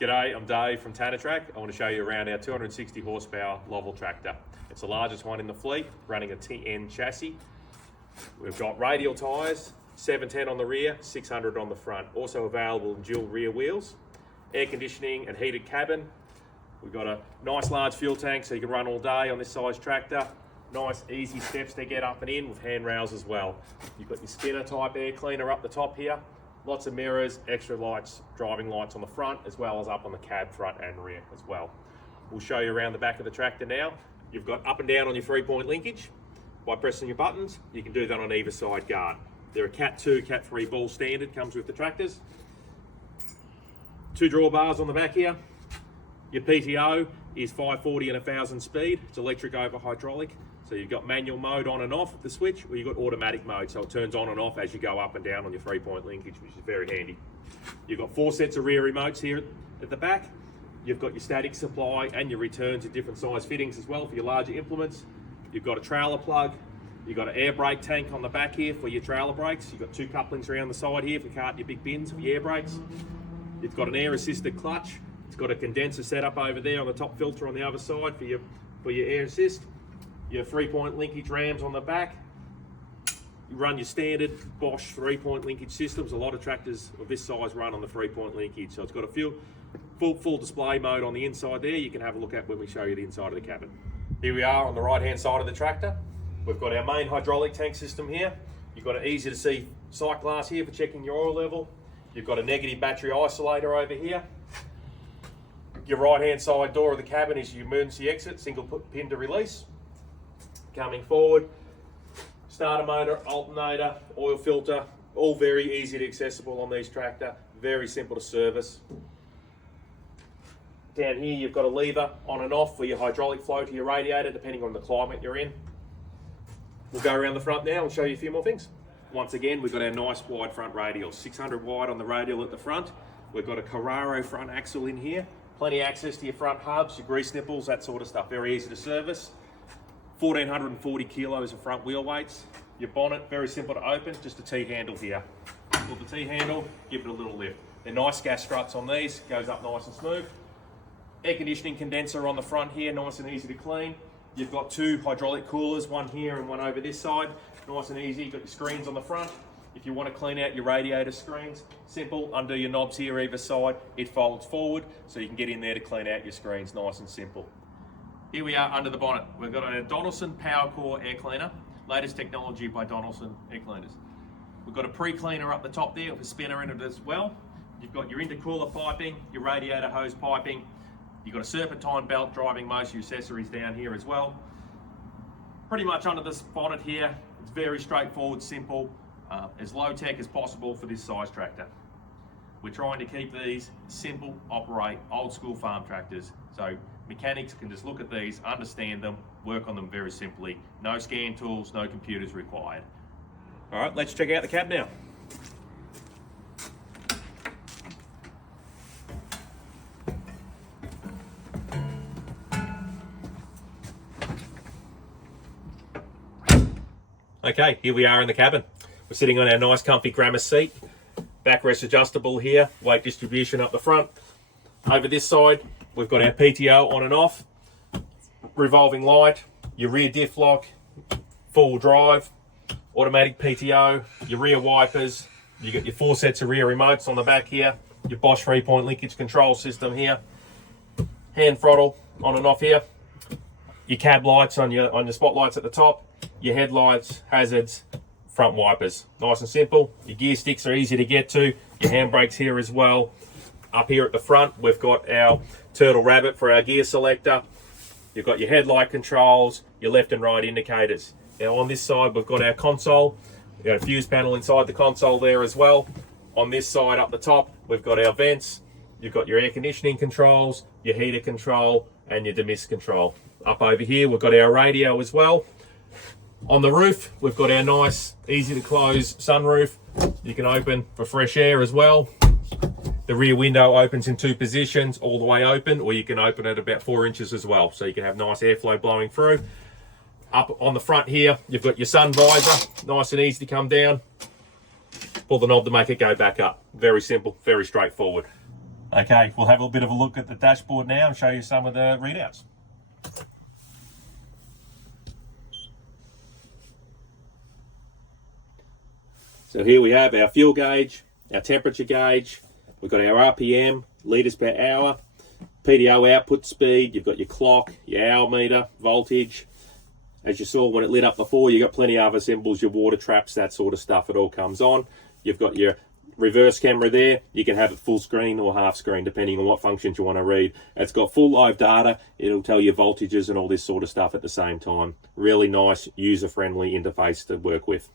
G'day, I'm Dave from Tanatrack. I want to show you around our 260 horsepower Lovell tractor. It's the largest one in the fleet, running a TN chassis. We've got radial tyres, 710 on the rear, 600 on the front. Also available in dual rear wheels. Air conditioning and heated cabin. We've got a nice large fuel tank so you can run all day on this size tractor. Nice easy steps to get up and in with handrails as well. You've got your spinner type air cleaner up the top here. Lots of mirrors, extra lights, driving lights on the front, as well as up on the cab front and rear as well. We'll show you around the back of the tractor now. You've got up and down on your 3-point linkage. By pressing your buttons, you can do that on either side guard. They're a Cat 2, Cat 3 ball standard, comes with the tractors. 2 drawbars on the back here. Your PTO is 540 and 1000 speed. It's electric over hydraulic. So you've got manual mode on and off the switch, or you've got automatic mode, so it turns on and off as you go up and down on your 3-point linkage, which is very handy. You've got 4 sets of rear remotes here at the back. You've got your static supply and your returns in different size fittings as well for your larger implements. You've got a trailer plug. You've got an air brake tank on the back here for your trailer brakes. You've got 2 couplings around the side here for carting your big bins for your air brakes. You've got an air assisted clutch. It's got a condenser set up over there on the top filter on the other side for your air assist. Your 3-point linkage rams on the back. You run your standard Bosch 3-point linkage systems. A lot of tractors of this size run on the 3-point linkage. So it's got a full display mode on the inside there. You can have a look at when we show you the inside of the cabin. Here we are on the right hand side of the tractor. We've got our main hydraulic tank system here. You've got an easy to see sight glass here for checking your oil level. You've got a negative battery isolator over here. Your right hand side door of the cabin is your emergency exit, single pin to release. Coming forward, starter motor, alternator, oil filter, all very easy to accessible on these tractor, very simple to service. Down here you've got a lever on and off for your hydraulic flow to your radiator depending on the climate you're in. We'll go around the front now and show you a few more things. Once again, we've got our nice wide front radials, 600 wide on the radial at the front. We've got a Carraro front axle in here, plenty of access to your front hubs, your grease nipples, that sort of stuff, very easy to service. 1440 kilos of front wheel weights. Your bonnet, very simple to open, just a T-handle here. Pull the T-handle, give it a little lift. They're nice gas struts on these, goes up nice and smooth. Air conditioning condenser on the front here, nice and easy to clean. You've got 2 hydraulic coolers, one here and one over this side. Nice and easy, you've got your screens on the front. If you want to clean out your radiator screens, simple, undo your knobs here either side, it folds forward, so you can get in there to clean out your screens, nice and simple. Here we are under the bonnet. We've got a Donaldson PowerCore air cleaner, latest technology by Donaldson air cleaners. We've got a pre-cleaner up the top there with a spinner in it as well. You've got your intercooler piping, your radiator hose piping. You've got a serpentine belt driving most of your accessories down here as well. Pretty much under this bonnet here, it's very straightforward, simple, as low tech as possible for this size tractor. We're trying to keep these simple, operate, old school farm tractors. So mechanics can just look at these, understand them, work on them very simply. No scan tools, no computers required. All right, let's check out the cab now. Okay, here we are in the cabin. We're sitting on our nice comfy Grammer seat. Backrest adjustable here, weight distribution up the front. Over this side, we've got our PTO on and off, revolving light, your rear diff lock, full drive, automatic PTO, your rear wipers, you got your 4 sets of rear remotes on the back here, your Bosch 3-point linkage control system here, hand throttle on and off here, your cab lights on your spotlights at the top, your headlights, hazards, front wipers. Nice and simple. Your gear sticks are easy to get to, your handbrakes here as well. Up here at the front, we've got our Turtle Rabbit for our gear selector. You've got your headlight controls, your left and right indicators. Now on this side, we've got our console. We've got a fuse panel inside the console there as well. On this side up the top, we've got our vents. You've got your air conditioning controls, your heater control, and your demist control. Up over here, we've got our radio as well. On the roof, we've got our nice, easy to close sunroof. You can open for fresh air as well. The rear window opens in 2 positions, all the way open, or you can open it about 4 inches as well, so you can have nice airflow blowing through. Up on the front here, you've got your sun visor, nice and easy to come down. Pull the knob to make it go back up. Very simple, very straightforward. Okay, we'll have a bit of a look at the dashboard now and show you some of the readouts. So here we have our fuel gauge, our temperature gauge, we've got our RPM, litres per hour, PDO output speed, you've got your clock, your hour meter, voltage. As you saw when it lit up before, you've got plenty of other symbols, your water traps, that sort of stuff, it all comes on. You've got your reverse camera there. You can have it full screen or half screen depending on what functions you want to read. It's got full live data. It'll tell you voltages and all this sort of stuff at the same time. Really nice, user-friendly interface to work with.